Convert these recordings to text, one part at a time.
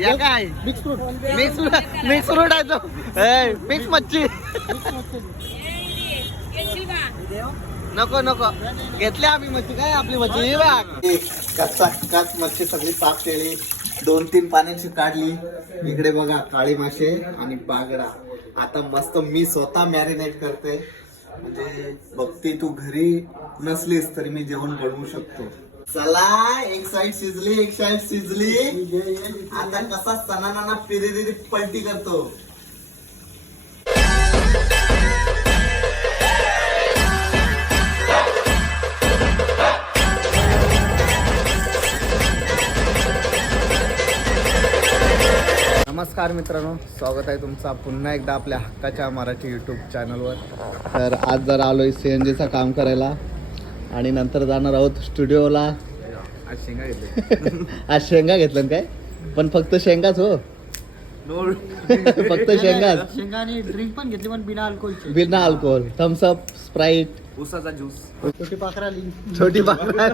या काय? Mix fruit mix mix fruit आहे तो. मिक्स मच्छी. नको नको. घेतली आम्ही मच्छी. काय आपली मच्छी? ही बघ. कच्चा कच मच्छी सगळी साफ केली. दोन तीन पाण्याची काढली. इकडे बघा काळी मासे आणि बागडा. आता मस्त मी स्वतः मॅरिनेट करते. म्हणजे बघती तू घरी नसलीस तरी मी जेवण बनवू शकतो. चला एक साइड शिजली एक साइड शिजली. आता कसा सणाना पिरी पलटी करतो. नमस्कार मित्रांनो स्वागत आहे तुमचा पुन्हा एकदा आपल्या हक्काच्या मराठी यूट्यूब चॅनलवर तर आज जर आलो आहे सी एन जीचं काम करायला. आणि नंतर जाणार आहोत स्टुडिओला. आज शेंगा घेतलं. ना काय? पण फक्त शेंगाच हो. फक्त शेंगाच. शेंगा आणि ड्रिंक पण घेतली पण बिना अल्कोहोलची बिना अल्कोहोल थम्सअप स्प्राईट उसाचा ज्यूस छोटी पाखरा आली. छोटी बाकरा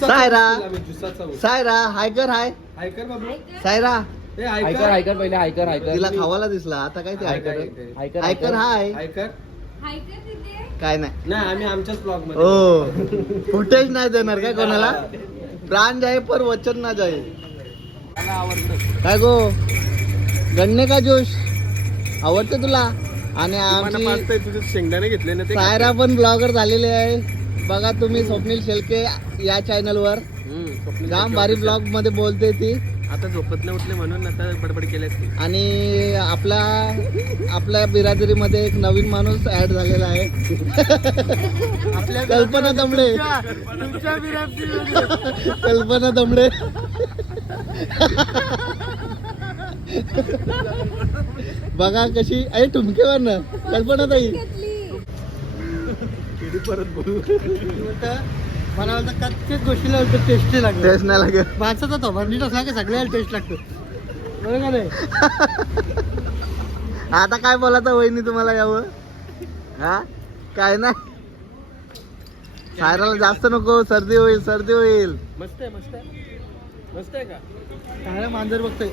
सायरा. सायरा हाय कर हाय. सायरा. आयकर आयकर पहिले आयकर आयकर तिला खावाला दिसला. आता काय ते आयकर आयकर आयकर हाय. ऐकर काय नाही. नाही आम्ही आमच्याच ब्लॉगमध्ये. हो. फुटेज नाही देणार काय कोणाला? प्राण जाय पर वचन ना जाय. काय गो? गण्य का जोश? आवडते तुला? आणि आमची तुझे शेंगदाणे घेतले ना सायरा पण ब्लॉगर झालेले आहे. बघा तुम्ही स्वप्नील शेलके या चॅनल वर. जाम भारी ब्लॉगमध्ये बोलते ती. आता झोपत नाही उठले म्हणून आता बडबड केली असते. आणि आपला आपल्या बिरादरीमध्ये एक नवीन माणूस ऍड झालेला आहे. कल्पना दमडे. कल्पना दमडे. बघा कशी अरे ठुमकेवर ना. कल्पना ताई. मला वाटतं प्रत्येक गोष्टीला टेस्टी लागते टेस्ट नाही लागत. माणसाचा तो असला की सगळ्याला टेस्ट लागतो. बरोबर का नाही? आता काय बोलायचं वहिनी तुम्हाला यावं? हा? काय नाही. सायराला जास्त नको सर्दी होईल सर्दी होईल. मस्त आहे मस्त आहे. मस्त आहे का? काय मांजर बघतोय?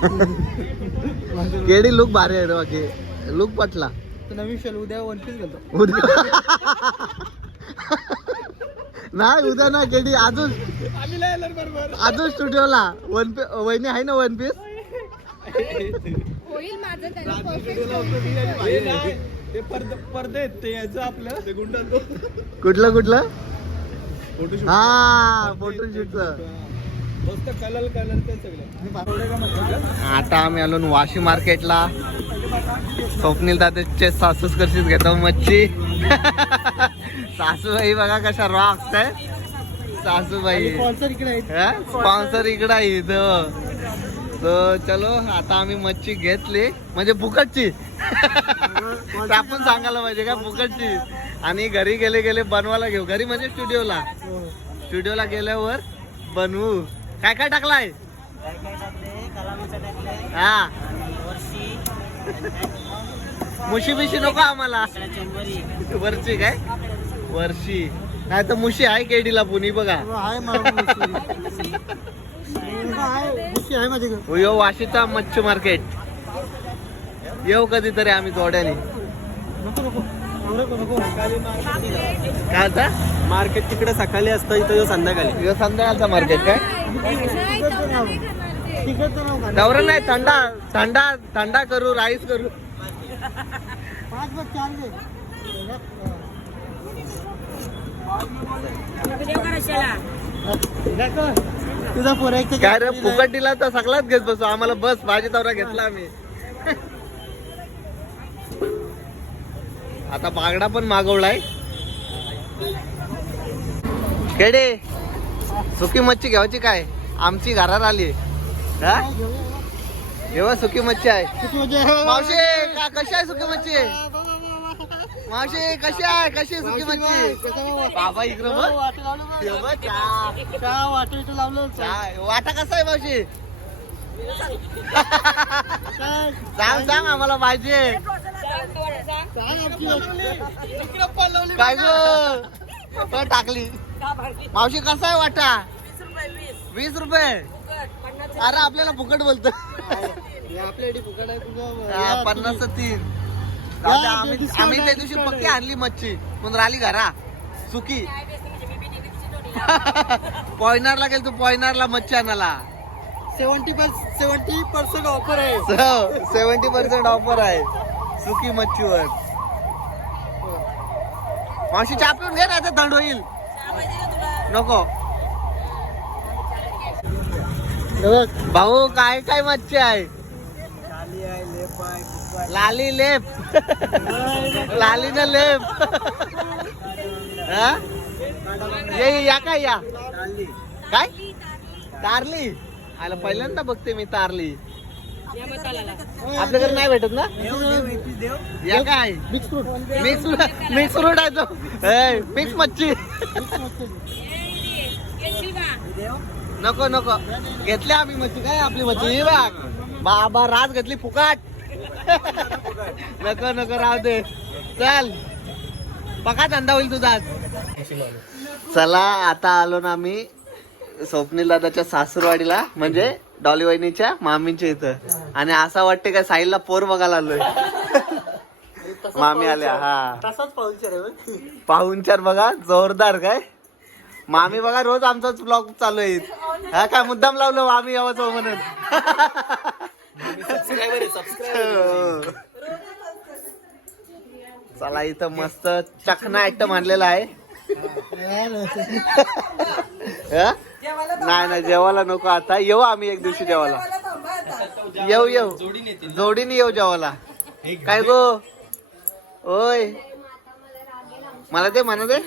केडी लुक भारी आहे रे बाकी. लुक पटला. नवीन शल उद्या वन पीस घालतो. उद्या. नाही उद्या ना केडी. अजून बरोबर. अजून स्टुडिओला. वन पी वहिनी आहे ना वन पीस होईल माझं त्याला perfect ते पडदे पडदे आहेत ते याचं आपलं. ते गुंड कुठलं कुठलं? हा फोटोशूटचं मस्त कलर कलर ते सगळं. आता आम्ही आलो न वाशी मार्केटला. स्वप्नील दादाचे सासूस कशीच घेतो मच्छी? सासूबाई बघा कशा रॉक्स आहे सासूबाई. स्पॉन्सर इकडे आहेत. स्पॉन्सर इकडं आहे इथं तर चलो आता आम्ही मच्छी घेतली. म्हणजे फुकटची. आपण सांगायला पाहिजे का? फुकटची. आणि घरी गेले गेले बनवायला घेऊ. घरी म्हणजे स्टुडिओला. स्टुडिओला गेल्यावर बनवू. काय काय टाकलाय? हा. मुशी बिशी नको आम्हाला. वरची काय? वर्षी. नाही तर मुशी आहे केडीला पुणी बघा. आहे आहे. आहे माझ्याकडे यो वाशीचा मच्छी मार्केट. येऊ कधीतरी आम्ही जोड्याने. काय आता? मार्केट तिकडे सकाळी असतं इथं यो संध्याकाळी. यो संध्याकाळचा मार्केट काय? तेवढं नाही थंडा थंडा थंडा करू राईस करू. पाच तुझा पोरा एक काय रे फुकट दिला तर सगळाच घेत बसू. आम्हाला बस भाजी दौरा घेतला आम्ही. आता बागडा पण मागवलाय. केडे सुकी मच्छी घ्यायची काय? आमची घरात आली हा? जेव्हा सुकी मच्छी आहे. मावशी का कशी आहे सुकी मच्छी? मावशी कशी आहे? कशी आहे सुकी मच्छी? बाबा इकडं इथं लावलं. वाटा कसा आहे मावशी? सांग सांग आम्हाला पाहिजे. काय ग? टाकली. मावशी कसा आहे वाटा? वीस रुपये. अरे आपल्याला फुकट बोलतो. आपल्यासाठी फुकट आहे तुझं. हा, पन्नास तीन. आम्ही आम्ही त्या दिवशी पक्की आणली मच्छी. पण राहिली घरा? सुकी पॉयनारला गेल तू पॉयनारला मच्छी आणायला. सेव्हन्टी सेव्हन्टी पर्सेंट ऑफर आहे. सेव्हन्टी पर्सेंट ऑफर आहे. सुकी मच्छीवर. मावशी चहा पिऊन घे ना आता थंड होईल. नको. भाऊ काय काय मच्छी आहे लाली लेप. लाली ना लेप. हा? ये या काय या? काय? तारली. आला पहिल्यांदा बघते मी तारली. आपल्याकडे नाही भेटत ना? या काय? Mix fruit mix mix fruit आहे तो. मिक्स मच्छी. नको नको. घेतली आम्ही मच्छी. काय आपली मच्छी? बाबा रात घेतली फुकाट. नको नको राहू दे. चल. पका धंदा होईल तुझा आज. चला आता आलो ना आम्ही स्वप्नील दादाच्या सासूरवाडीला म्हणजे डॉली वहिनीच्या मामींच्या इथं. आणि असं वाटते काय साईलला पोर बघायला आलोय. मामी आल्या हा. पाहुणचार बघा. जोरदार काय? मामी बघा रोज आमचाच ब्लॉग चालू आहे. हा काय मुद्दाम लावलं मामी सबस्क्रायबर चला इथं मस्त चकना आयटम आणलेला आहे. हा? नाही नाही जेवायला नको आता. येऊ आम्ही एक दिवशी जेवायला. येऊ येऊ. जोडीने येऊ जेवायला. काय गो? ओय. मला ते म्हणा दे.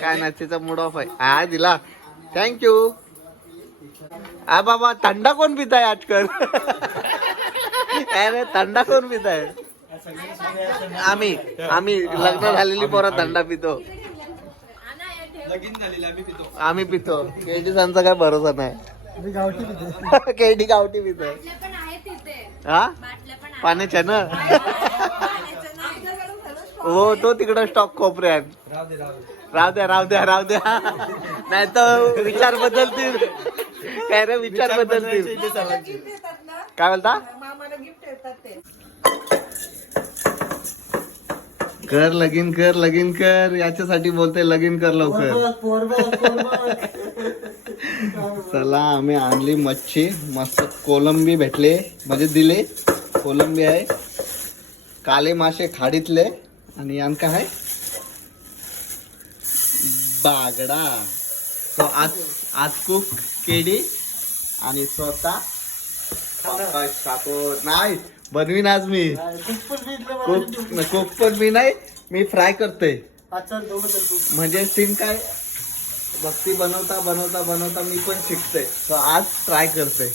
काय नाही तिचा मूड ऑफ आहे. हा दिला. थँक्यू आ बाबा थंडा कोण पिताय आजकाल? आजकाल अरे थंडा कोण पित आहे आम्ही आम्ही लग्न झालेली पोरं थंडा पितो. आम्ही पितो. केडीसांचा काय भरोसा नाही. मी गावठी पिते. केडी गावठी पितो हा. पाण्याच्या ना? हो तो तिकडं स्टॉक कोपऱ्यात. राहू द्या राहू द्या राहू द्या. नाही तर विचार बदलतील. काय रे विचार बदलतील. काय बोलता? कर लगीन कर लगीन कर. याच्यासाठी बोलते लगीन कर लवकर. चला आम्ही आणली मच्छी. मस्त कोलंबी भेटले. म्हणजे दिले. कोलंबी आहे. काले मासे खाडीतले. आणि यान काय आहे? बागडा. सो आज आज कुक केडी आणि स्वतः पंकज ठाकूर नाही बनवीन आज मी. कुक कुक पण मी नाही मी फ्राय करतोय म्हणजे सीन काय? भक्ती बनवता बनवता बनवता मी पण शिकतोय सो आज ट्राय करतोय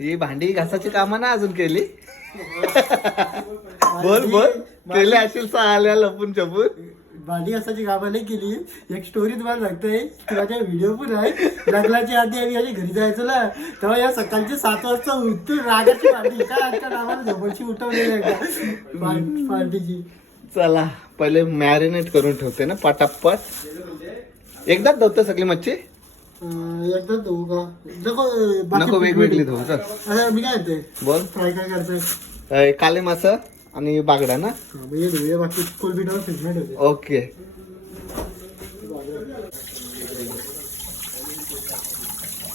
ही भांडी घासाची कामं ना अजून केली? बोल बोल. केली असेल आल्या लपून छपून. भांडी असाची कामं नाही केली एक स्टोरी तुम्हाला सांगतोय की माझ्या व्हिडिओ पण आहे. लग्नाची आधी आम्ही याच्या घरी जायचो ना तेव्हा या सकाळचे सात वाजता उठतो रागाची भांडी काय उठवलेली आहे का? पा- पार्टीची. चला पहिले मॅरिनेट करून ठेवते ना पटापट. एकदाच धुतो सगळी मच्छी? एकदा धुवू का? नको वेगवेगळी धुवू आता मी काय बोल. फ्राय काय करतोय? काले मास? आणि बागडा ना? ओके.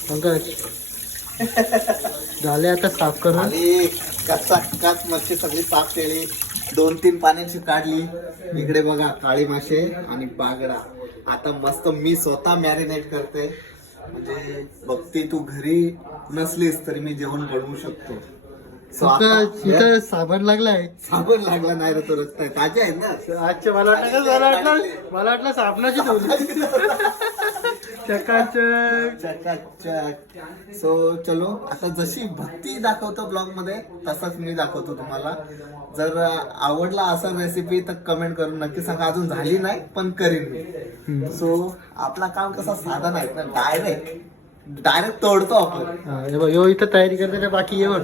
पंकज झाले आता साफ करून? काच मच्छी सगळी साफ केली. दोन तीन पाण्याची काढली. इकडे बघा काळी मासे आणि बागडा. आता मस्त मी स्वतः मॅरिनेट करते. म्हणजे बघती तू घरी नसलीस तरी मी जेवण बनवू शकतो. इथं साबण लागलाय. साबण लागला नाही रे तो रस्ता आहे ताजे आहे ना अच्छा मला वाटलं का- मला वाटलं मला वाटलं साबणाची ठेवली चकाचक. चकाचक. सो चलो आता जशी भक्ती दाखवतो ब्लॉगमध्ये तसाच मी दाखवतो तुम्हाला. जर आवडला असा रेसिपी तर कमेंट करून नक्की सांगा. अजून झाली नाही पण करीन मी. सो आपला काम कसा साधा नाही ना डायरेक्ट डायरेक्ट तोडतो आपण. हा, हे बघ, ह्यो इथं तयारी करते बाकी ये बघ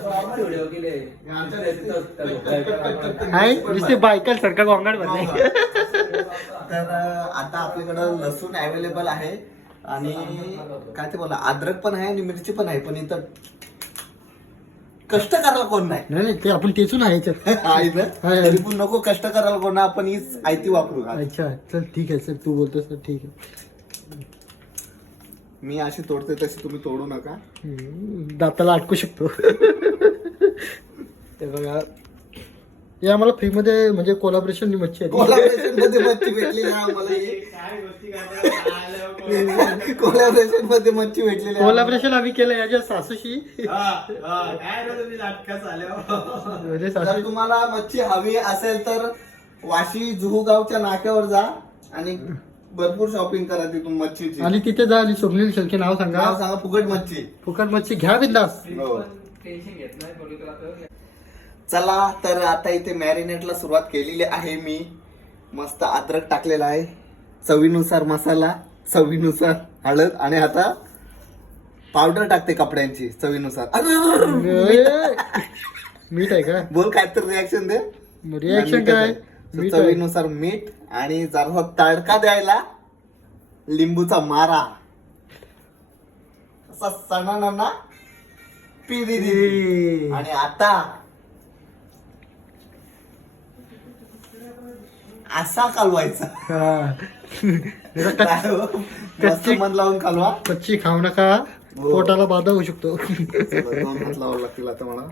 हाय नुसते बायकल सारखा गोंगाट बनलाय तर अं, आता आपल्याकडं लसूण अवेलेबल आहे. आणि काय ते बोला अद्रक पण आहे आणि मिरची पण आहे पण इथं कष्ट करायला कोण नाही. नाही नाही ते आपण तेचून आहे याच्यात. आहे ना? आहे. तरी पण नको कष्ट करायला कोण नाही, आपण हीच आयती वापरू. अच्छा चल ठीक आहे सर तू बोलतोस तर ठीक आहे. मी अशी तोडते तशी तुम्ही तोडू नका. हम्म, दाताला अटकू शकतो. ते बघा. हे आम्हाला फ्री मध्ये म्हणजे कोलाबरेशन मच्छी आहे कोलॅबरेशनमध्ये मच्छी भेटलेली आहे आम्हाला. कोलॅबरेशनमध्ये मच्छी भेटलेली आहे. कोलाबरेशन आम्ही केलं याच्या सासूशी. म्हणजे जर सासू. तुम्हाला मच्छी हवी असेल तर वाशी जुहू गावच्या नाक्यावर जा आणि भरपूर शॉपिंग करा तिथून मच्छीची. आणि तिथे जा आणि स्वप्नील शेळके नाव नाव सांगा सांगा फुकट मच्छी. फुकट मच्छी घ्या बिंदास. हो. चला तर आता इथे मॅरिनेटला सुरुवात केलेली आहे मी. मस्त अद्रक टाकलेला आहे. चवीनुसार मसाला चवीनुसार हळद आणि आता पावडर टाकते कपड्यांची चवीनुसार. अरे. मीठ आहे का? बोल काय तर रिॲक्शन दे रिॲक्शन काय? मीठ आहे. चवीनुसार मीठ आणि जरा तडका द्यायला लिंबूचा मारा असा सणांना पिरी दिली आणि आता असा कालवायचा हा. जरा कच- काय हो? मस्त कच्ची- मन लावून कालवा कच्ची खाऊ नका हो. पोटाला बाधा होऊ शकतो चला, दोन हात लावावं लागतील आता मला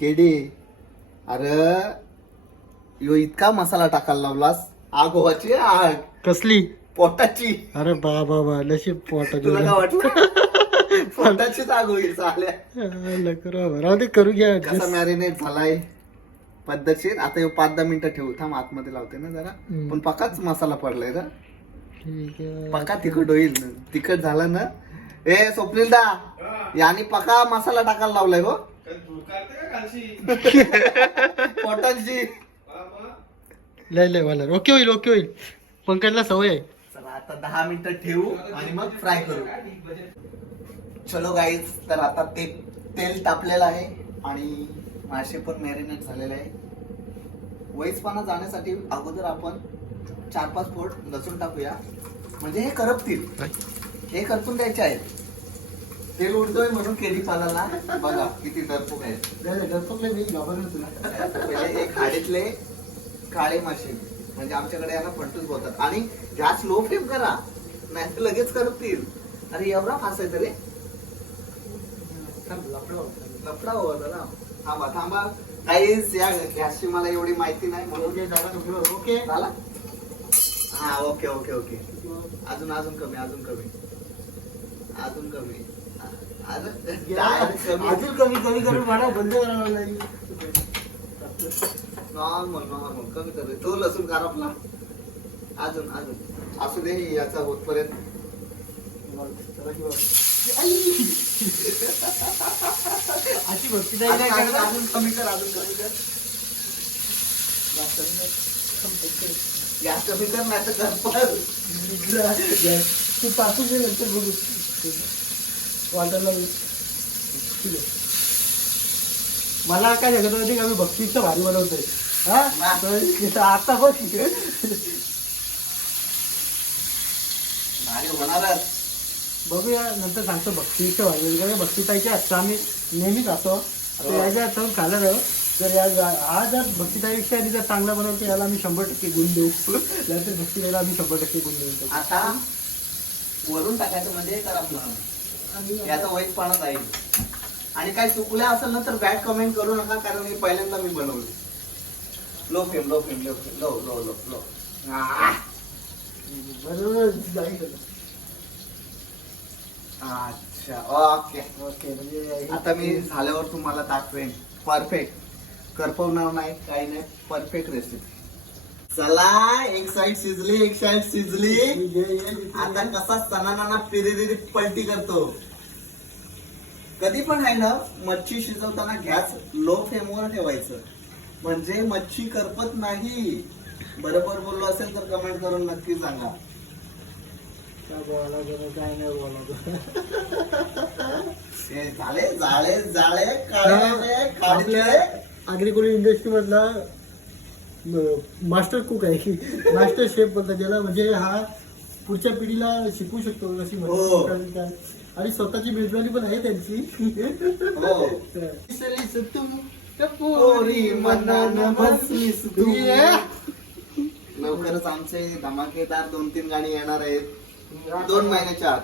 केडी. अरे यो इतका मसाला टाकायला लावलास. आग व्हायची आग. कसली? पोटाची. अरे बा बा बा नशीब पोटा तुला काय वाटलं? पोटाचीच आग होईल चाल्या राहू दे. करू घ्या कसा. मॅरिनेट झालाय? पद्धतशीर. आता ह्यो पाच दहा मिनिटं ठेवू. थांब आतमध्ये लावते ना जरा. पण पकाच मसाला पडलाय ना. पका तिखट होईल. तिखट झालं ना. ए स्वप्नील दा याने पका मसाला टाकायला लावलाय हो पोटाची. लय लय वाला. ओके होईल ओके होईल. पंकजला सवय आहे. चला आता दहा मिनिटं ठेवू आणि मग फ्राय करू. चलो गाईज तर आता ते तेल तापलेलं आहे आणि मासे पण मॅरिनेट झालेले आहे. वैसपणा जाण्यासाठी अगोदर आपण चार पाच फोड लसूण टाकूया. म्हणजे हे करपतील. हे करपून द्यायचे आहेत. तेल उडतोय म्हणून केली पालाला बघा किती डरपूक गप्पा नाही, मी घाबरलो तुला. पहिले एक खाडीतले काळे मासे म्हणजे आमच्याकडे याला फंटूच बोलतात. आणि गॅस लो फ्लेम करा नाही लगेच करतील. अरे एवढा फासायचं रे लफडा हो ना. थांबा थांबा. काहीच या गॅसची मला एवढी माहिती नाही म्हणून. ओके. झाला? हा ओके ओके ओके. अजून अजून कमी अजून कमी. अजून कमी. अजून कमी कमी वाढव बंद करावं लागेल नॉर्मल नॉर्मल कमी कर तो लसूण करपला अजून अजून. असू दे याचा होतपर्यंत. अशी भक्ती नाही अजून- कमी कर अजून कमी कर. गॅस कमी कर नाही तर. तू टाकून दे नंतर बघू. वाटायला मला काय सांगत होते का? मी भक्तीचं भारी बनवतोय. हा? तर आता बघ बघूया नंतर सांगतो भक्तीचं भारी कारण भक्तीताईच्या हातचं आम्ही नेहमीच असतो आता याच्या हातावर खायला राहू जर या हा जर भक्तीताईपेक्षा आणि जर चांगला बनवतो याला आम्ही शंभर टक्के गुण देऊ. नंतर भक्तीताईला आम्ही शंभर टक्के गुण देऊ. आता वरून टाकायचं म्हणजे करपला याचा वाईटपणाच आहे. आणि काय चुकल्या असेल ना तर बॅड कमेंट करू नका कारण हे पहिल्यांदा मी बनवलं. Low flame low flame low flame low low low low. अच्छा ओके ओके म्हणजे आता मी झाल्यावर तुम्हाला दाखवेन. परफेक्ट करपवणार नाही काही नाही. परफेक्ट रेसिपी चला एक साइड शिजली एक साइड शिजली. आता कसा सणाना पिरिरी पलटी करतो. कधी पण आहे ना मच्छी शिजवताना गॅस लो फ्लेमवर ठेवायचं. म्हणजे मच्छी करपत नाही. बरोबर बोललो असेल तर कमेंट करून नक्की सांगा. काय नाही हे झाले जाळे जाळे काळे काढले. अग्रिकोली इंडस्ट्री मधला मास्टर कुक आहे. मास्टर शेफ बोलतात त्याला म्हणजे हा पुढच्या पिढीला शिकवू शकतो कशी हो. आणि स्वतःची मेजवानी पण आहे त्यांची. हो. इसलीस तू. पोरी मनानं बसलीस तू. लवकरच आमचे धमाकेदार दोन तीन गाणी येणार आहेत. दोन महिन्याच्या आत.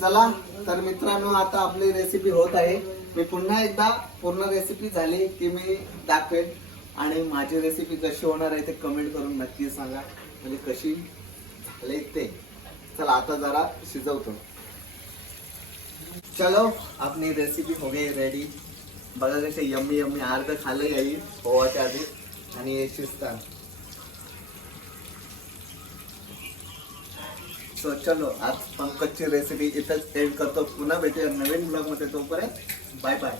चला तर मित्रांनो आता आपली रेसिपी होत आहे. मी पुन्हा एकदा पूर्ण रेसिपी झाली की मी दाखवेन. आणि माझी रेसिपी कशी होणार आहे ते कमेंट करून नक्की सांगा. म्हणजे कशी झाले ते. चला आता जरा शिजवतो. चलो अपनी रेसिपी हो गई रेडी बघा कसे यम्मी यम्मी अर्ध खाल्लं येईल पोवाच्या आधी. आणि हे शिजतात सो चलो आज पंकजची रेसिपी इथंच एंड करतो. पुन्हा भेटूया नवीन ब्लॉगमध्ये तोपर्यंत बाय बाय